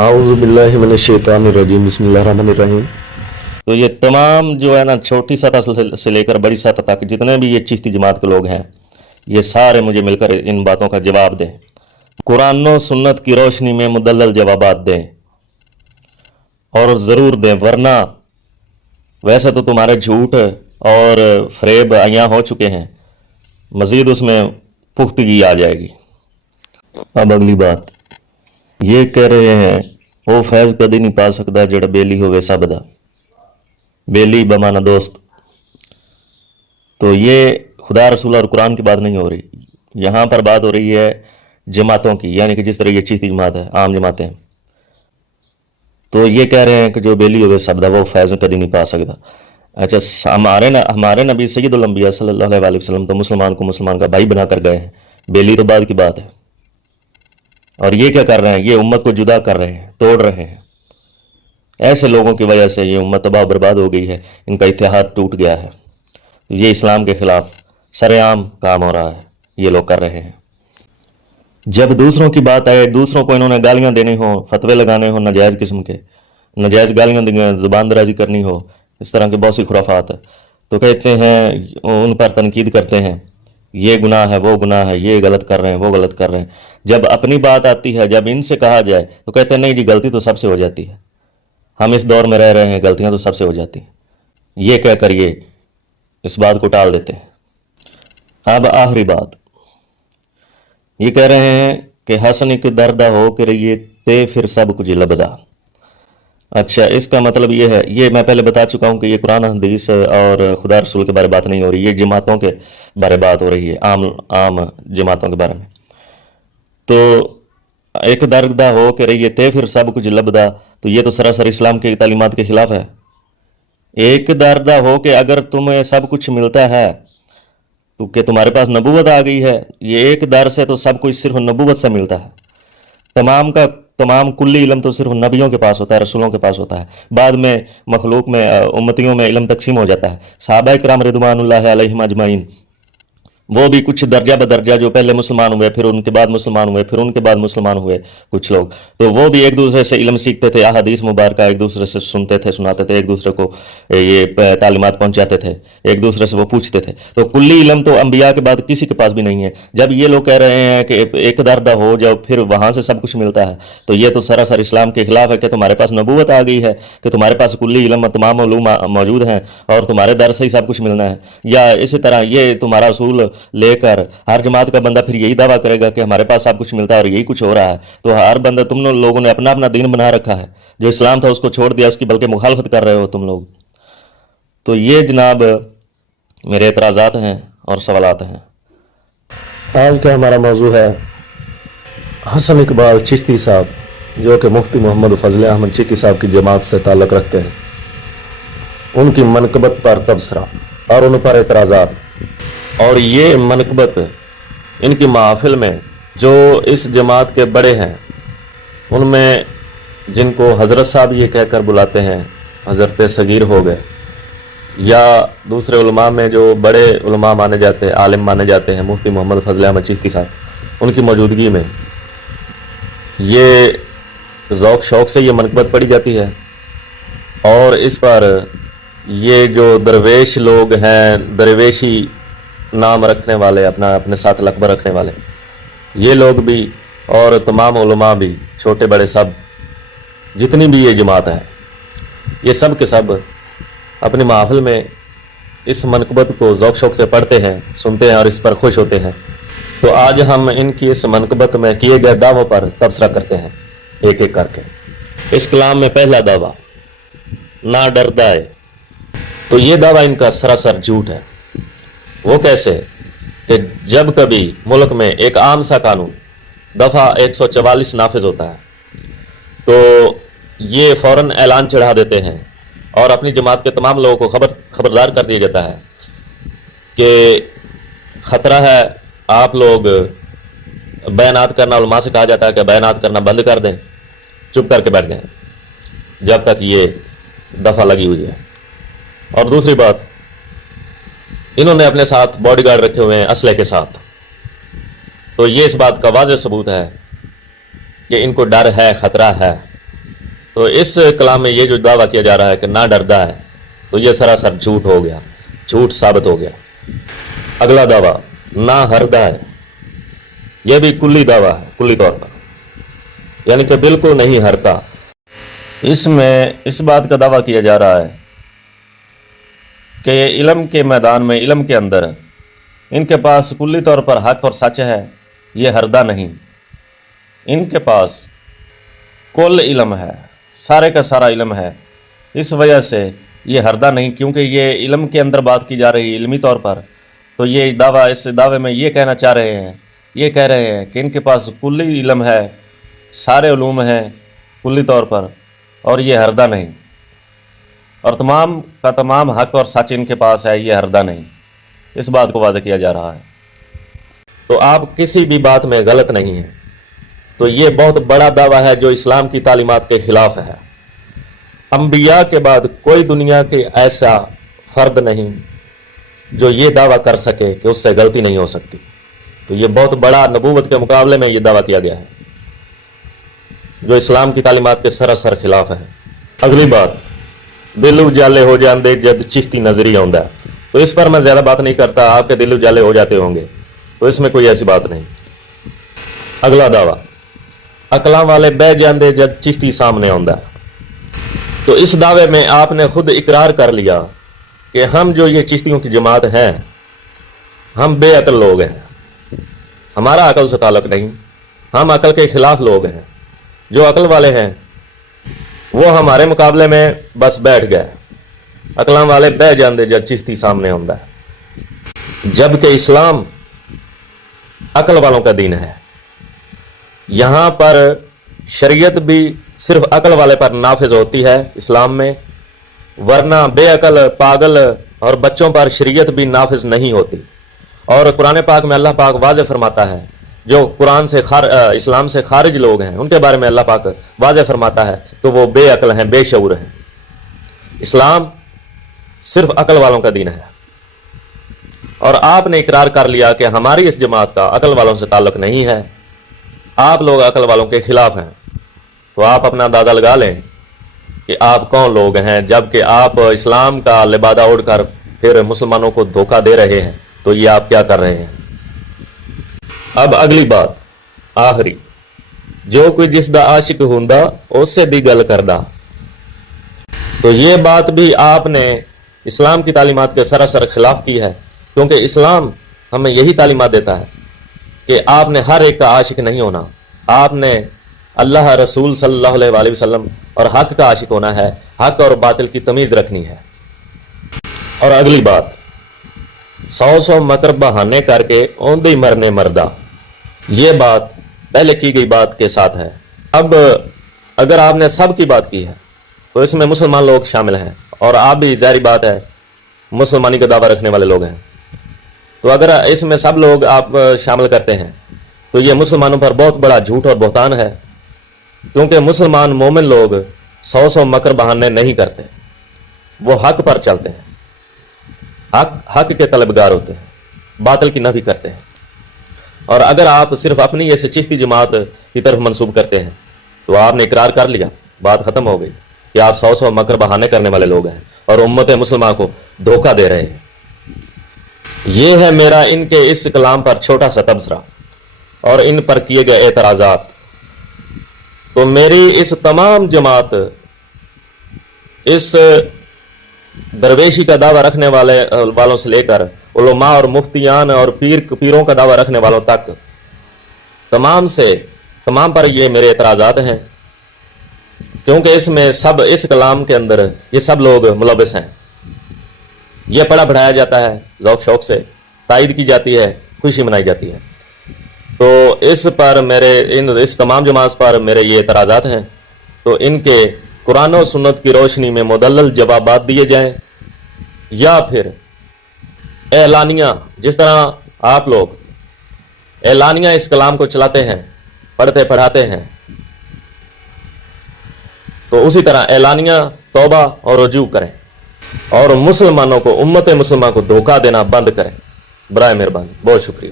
اعوذ باللہ من الشیطان الرجیم بسم اللہ الرحمن الرحیم۔ تو یہ تمام جو ہے نا چھوٹی سطح سے لے کر بڑی سطح تک جتنے بھی یہ چشتی جماعت کے لوگ ہیں، یہ سارے مجھے مل کر ان باتوں کا جواب دیں، قرآن و سنت کی روشنی میں مدلل جوابات دیں، اور ضرور دیں، ورنہ ویسے تو تمہارے جھوٹ اور فریب عیاں ہو چکے ہیں، مزید اس میں پختگی آ جائے گی۔ اب اگلی بات یہ کہہ رہے ہیں وہ فیض کدی نہیں پا سکتا جڑا بیلی ہوئے سب دا، بیلی بمانا دوست۔ تو یہ خدا رسول اور قرآن کی بات نہیں ہو رہی، یہاں پر بات ہو رہی ہے جماعتوں کی، یعنی کہ جس طرح یہ چشتی جماعت ہے، عام جماعتیں ہیں۔ تو یہ کہہ رہے ہیں کہ جو بیلی ہوئے سب دا وہ فیض کدی نہیں پا سکتا۔ اچھا، ہمارے نبی سید الانبیاء صلی اللہ علیہ وسلم تو مسلمان کو مسلمان کا بھائی بنا کر گئے ہیں، بیلی تو بعد کی بات ہے۔ اور یہ کیا کر رہے ہیں؟ یہ امت کو جدا کر رہے ہیں، توڑ رہے ہیں۔ ایسے لوگوں کی وجہ سے یہ امت تباہ برباد ہو گئی ہے، ان کا اتحاد ٹوٹ گیا ہے۔ تو یہ اسلام کے خلاف سر عام کام ہو رہا ہے، یہ لوگ کر رہے ہیں۔ جب دوسروں کی بات آئے، دوسروں کو انہوں نے گالیاں دینی ہوں، فتوے لگانے ہوں ناجائز قسم کے، ناجائز گالیاں دیں، زبان درازی کرنی ہو، اس طرح کے بہت سی خرافات ہے، تو کہتے ہیں ان پر تنقید کرتے ہیں، یہ گناہ ہے، وہ گناہ ہے، یہ غلط کر رہے ہیں، وہ غلط کر رہے ہیں۔ جب اپنی بات آتی ہے، جب ان سے کہا جائے تو کہتے ہیں نہیں جی غلطی تو سب سے ہو جاتی ہے، ہم اس دور میں رہ رہے ہیں، غلطیاں تو سب سے ہو جاتی ہیں۔ یہ کہہ کر یہ اس بات کو ٹال دیتے ہیں۔ اب آخری بات یہ کہہ رہے ہیں کہ حسن کے دردہ ہو کے رہیے تے پھر سب کچھ لبدا۔ اچھا، اس کا مطلب یہ ہے، یہ میں پہلے بتا چکا ہوں کہ یہ قرآن حدیث اور خدا رسول کے بارے بات نہیں ہو رہی، یہ جماعتوں کے بارے بات ہو رہی ہے، عام جماعتوں کے بارے میں۔ تو ایک دردہ ہو کے رہیے تے پھر سب کچھ لبدا، تو یہ تو سراسر اسلام کی تعلیمات کے خلاف ہے۔ ایک دردہ ہو کہ اگر تمہیں سب کچھ ملتا ہے تو کہ تمہارے پاس نبوت آ گئی ہے، یہ ایک در سے تو سب کچھ صرف نبوت سے ملتا ہے۔ تمام کا تمام کلی علم تو صرف نبیوں کے پاس ہوتا ہے، رسولوں کے پاس ہوتا ہے، بعد میں مخلوق میں امتیوں میں علم تقسیم ہو جاتا ہے۔ صحابہ کرام رضوان اللہ علیہم اجمعین وہ بھی کچھ درجہ بدرجہ جو پہلے مسلمان ہوئے، پھر ان کے بعد مسلمان ہوئے، پھر ان کے بعد مسلمان ہوئے کچھ لوگ، تو وہ بھی ایک دوسرے سے علم سیکھتے تھے، احادیث مبارکہ ایک دوسرے سے سنتے تھے، سناتے تھے، ایک دوسرے کو یہ تعلیمات پہنچاتے تھے، ایک دوسرے سے وہ پوچھتے تھے۔ تو کلی علم تو انبیاء کے بعد کسی کے پاس بھی نہیں ہے۔ جب یہ لوگ کہہ رہے ہیں کہ ایک دردہ ہو جب پھر وہاں سے سب کچھ ملتا ہے، تو یہ تو سراسر اسلام کے خلاف ہے کہ تمہارے پاس نبوت آ گئی ہے، کہ تمہارے پاس کلی علم تمام علوم موجود ہیں اور تمہارے در سے ہی سب کچھ ملنا ہے۔ یا اسی طرح یہ تمہارا اصول لے کر ہر جماعت کا بندہ پھر یہی دعویٰ کرے گا کہ ہمارے پاس سب کچھ ملتا ہے اور یہی کچھ ہو رہا ہے۔ تو ہر بندہ، تم لوگوں نے اپنا اپنا دین بنا رکھا ہے، جو اسلام تھا اس کو چھوڑ دیا، اس کی بلکہ مخالفت کر رہے ہو تم لوگ۔ تو یہ جناب میرے اعتراضات ہیں اور سوالات ہیں۔ آج کا ہمارا موضوع ہے حسن اقبال چشتی صاحب، جو کہ مفتی محمد فضل احمد چشتی صاحب کی جماعت سے تعلق رکھتے ہیں، ان کی منقبت پر تبصرہ اور ان پر اعتراضات۔ اور یہ منقبت ان کی محافل میں جو اس جماعت کے بڑے ہیں، ان میں جن کو حضرت صاحب یہ کہہ کر بلاتے ہیں، حضرت صغیر ہو گئے، یا دوسرے علماء میں جو بڑے علماء مانے جاتے ہیں، عالم مانے جاتے ہیں، مفتی محمد فضل احمد چشتی صاحب، ان کی موجودگی میں یہ ذوق شوق سے یہ منقبت پڑھی جاتی ہے۔ اور اس پر یہ جو درویش لوگ ہیں، درویشی نام رکھنے والے، اپنے ساتھ لقب رکھنے والے، یہ لوگ بھی اور تمام علماء بھی، چھوٹے بڑے سب، جتنی بھی یہ جماعت ہے، یہ سب کے سب اپنی محافل میں اس منقبت کو ذوق شوق سے پڑھتے ہیں، سنتے ہیں اور اس پر خوش ہوتے ہیں۔ تو آج ہم ان کی اس منقبت میں کیے گئے دعووں پر تبصرہ کرتے ہیں ایک ایک کر کے۔ اس کلام میں پہلا دعویٰ، نہ ڈردا ہے، تو یہ دعویٰ ان کا سراسر جھوٹ ہے۔ وہ کیسے؟ کہ جب کبھی ملک میں ایک عام سا قانون دفعہ 144 نافذ ہوتا ہے تو یہ فوراً اعلان چڑھا دیتے ہیں اور اپنی جماعت کے تمام لوگوں کو خبردار کر دیا جاتا ہے کہ خطرہ ہے، آپ لوگ بیانات کرنا، علماء سے کہا جاتا ہے کہ بیانات کرنا بند کر دیں، چپ کر کے بیٹھ جائیں جب تک یہ دفعہ لگی ہوئی ہے۔ اور دوسری بات، انہوں نے اپنے ساتھ باڈی گارڈ رکھے ہوئے ہیں اسلحے کے ساتھ، تو یہ اس بات کا واضح ثبوت ہے کہ ان کو ڈر ہے، خطرہ ہے تو اس کلام میں یہ جو دعویٰ کیا جا رہا ہے کہ نہ ڈردا ہے، تو یہ سراسر جھوٹ ہو گیا، جھوٹ ثابت ہو گیا۔ اگلا دعویٰ نہ ہردا ہے، یہ بھی کلی دعویٰ ہے، کلی طور پر، یعنی کہ بالکل نہیں ہرتا۔ اس میں اس بات کا دعویٰ کیا جا رہا ہے کہ علم کے میدان میں، علم کے اندر ان کے پاس کلی طور پر حق اور سچ ہے، یہ ہردا نہیں۔ ان کے پاس کل علم ہے، سارے کا سارا علم ہے، اس وجہ سے یہ ہردا نہیں، کیونکہ یہ علم کے اندر بات کی جا رہی ہے علمی طور پر۔ تو یہ دعویٰ، اس دعوے میں یہ کہنا چاہ رہے ہیں، یہ کہہ رہے ہیں کہ ان کے پاس کلی علم ہے، سارے علوم ہیں کلی طور پر، اور یہ ہردا نہیں، اور تمام کا تمام حق اور سچ ان کے پاس ہے، یہ ہردا نہیں۔ اس بات کو واضح کیا جا رہا ہے۔ تو آپ کسی بھی بات میں غلط نہیں ہیں۔ تو یہ بہت بڑا دعویٰ ہے جو اسلام کی تعلیمات کے خلاف ہے۔ انبیاء کے بعد کوئی دنیا کے ایسا فرد نہیں جو یہ دعویٰ کر سکے کہ اس سے غلطی نہیں ہو سکتی۔ تو یہ بہت بڑا، نبوت کے مقابلے میں یہ دعویٰ کیا گیا ہے جو اسلام کی تعلیمات کے سراسر خلاف ہے۔ اگلی بات، دل اجالے ہو جاندے جد چشتی نظری آوندا۔ تو اس پر میں زیادہ بات نہیں کرتا، آپ کے دل اجالے ہو جاتے ہوں گے، تو اس میں کوئی ایسی بات نہیں۔ اگلا دعویٰ، عقلاں والے بہ جاندے جد چشتی سامنے آوندا۔ تو اس دعوے میں آپ نے خود اقرار کر لیا کہ ہم جو یہ چشتیوں کی جماعت ہیں، ہم بے عقل لوگ ہیں، ہمارا عقل سے تعلق نہیں، ہم عقل کے خلاف لوگ ہیں۔ جو عقل والے ہیں وہ ہمارے مقابلے میں بس بیٹھ گئے۔ عقلاں والے بہ جاندے جد چشتی سامنے آوندا ہے، جبکہ اسلام عقل والوں کا دین ہے۔ یہاں پر شریعت بھی صرف عقل والے پر نافذ ہوتی ہے اسلام میں، ورنہ بے عقل، پاگل اور بچوں پر شریعت بھی نافذ نہیں ہوتی۔ اور قرآن پاک میں اللہ پاک واضح فرماتا ہے، جو قرآن سے اسلام سے خارج لوگ ہیں ان کے بارے میں اللہ پاک واضح فرماتا ہے کہ وہ بے عقل ہیں، بے شعور ہیں۔ اسلام صرف عقل والوں کا دین ہے، اور آپ نے اقرار کر لیا کہ ہماری اس جماعت کا عقل والوں سے تعلق نہیں ہے، آپ لوگ عقل والوں کے خلاف ہیں۔ تو آپ اپنا اندازہ لگا لیں کہ آپ کون لوگ ہیں، جبکہ آپ اسلام کا لبادہ اوڑھ کر پھر مسلمانوں کو دھوکہ دے رہے ہیں۔ تو یہ آپ کیا کر رہے ہیں؟ اب اگلی بات، آخری، جو کوئی جس دا عاشق ہوندا اس سے بھی گل کردا۔ تو یہ بات بھی آپ نے اسلام کی تعلیمات کے سراسر خلاف کی ہے، کیونکہ اسلام ہمیں یہی تعلیمات دیتا ہے کہ آپ نے ہر ایک کا عاشق نہیں ہونا، آپ نے اللہ رسول صلی اللہ علیہ وآلہ وسلم اور حق کا عاشق ہونا ہے، حق اور باطل کی تمیز رکھنی ہے۔ اور اگلی بات، 100 مکر بہانے کر کے اوندے مرنے مردہ، یہ بات پہلے کی گئی بات کے ساتھ ہے۔ اب اگر آپ نے سب کی بات کی ہے تو اس میں مسلمان لوگ شامل ہیں، اور آپ بھی ظاہری بات ہے مسلمانی کا دعویٰ رکھنے والے لوگ ہیں۔ تو اگر اس میں سب لوگ آپ شامل کرتے ہیں تو یہ مسلمانوں پر بہت بڑا جھوٹ اور بہتان ہے، کیونکہ مسلمان مومن لوگ 100 مکر بہانے نہیں کرتے، وہ حق پر چلتے ہیں، حق کے طلبگار ہوتے ہیں، باطل کی نفی کرتے ہیں۔ اور اگر آپ صرف اپنی ایسے چشتی جماعت کی طرف منسوب کرتے ہیں تو آپ نے اقرار کر لیا، بات ختم ہو گئی کہ آپ 100 مکر بہانے کرنے والے لوگ ہیں اور امت مسلمہ کو دھوکہ دے رہے ہیں۔ یہ ہے میرا ان کے اس کلام پر چھوٹا سا تبصرہ اور ان پر کیے گئے اعتراضات۔ تو میری اس تمام جماعت، اس درویشی کا دعویٰ رکھنے والوں سے لے کر علماء اور مفتیان اور پیروں کا دعویٰ رکھنے والوں تک، تمام پر یہ میرے اعتراضات ہیں، کیونکہ اس میں اس کلام کے اندر یہ سب لوگ ملوث ہیں۔ یہ پڑھا پڑھایا جاتا ہے، ذوق شوق سے تائید کی جاتی ہے، خوشی منائی جاتی ہے۔ تو اس پر اس تمام جماعت پر میرے یہ اعتراضات ہیں۔ تو ان کے قرآن و سنت کی روشنی میں مدلل جوابات دیے جائیں، یا پھر اعلانیہ، جس طرح آپ لوگ اعلانیہ اس کلام کو چلاتے ہیں، پڑھتے پڑھاتے ہیں، تو اسی طرح اعلانیہ توبہ اور رجوع کریں، اور مسلمانوں کو، امت مسلمہ کو دھوکہ دینا بند کریں، برائے مہربانی۔ بہت شکریہ۔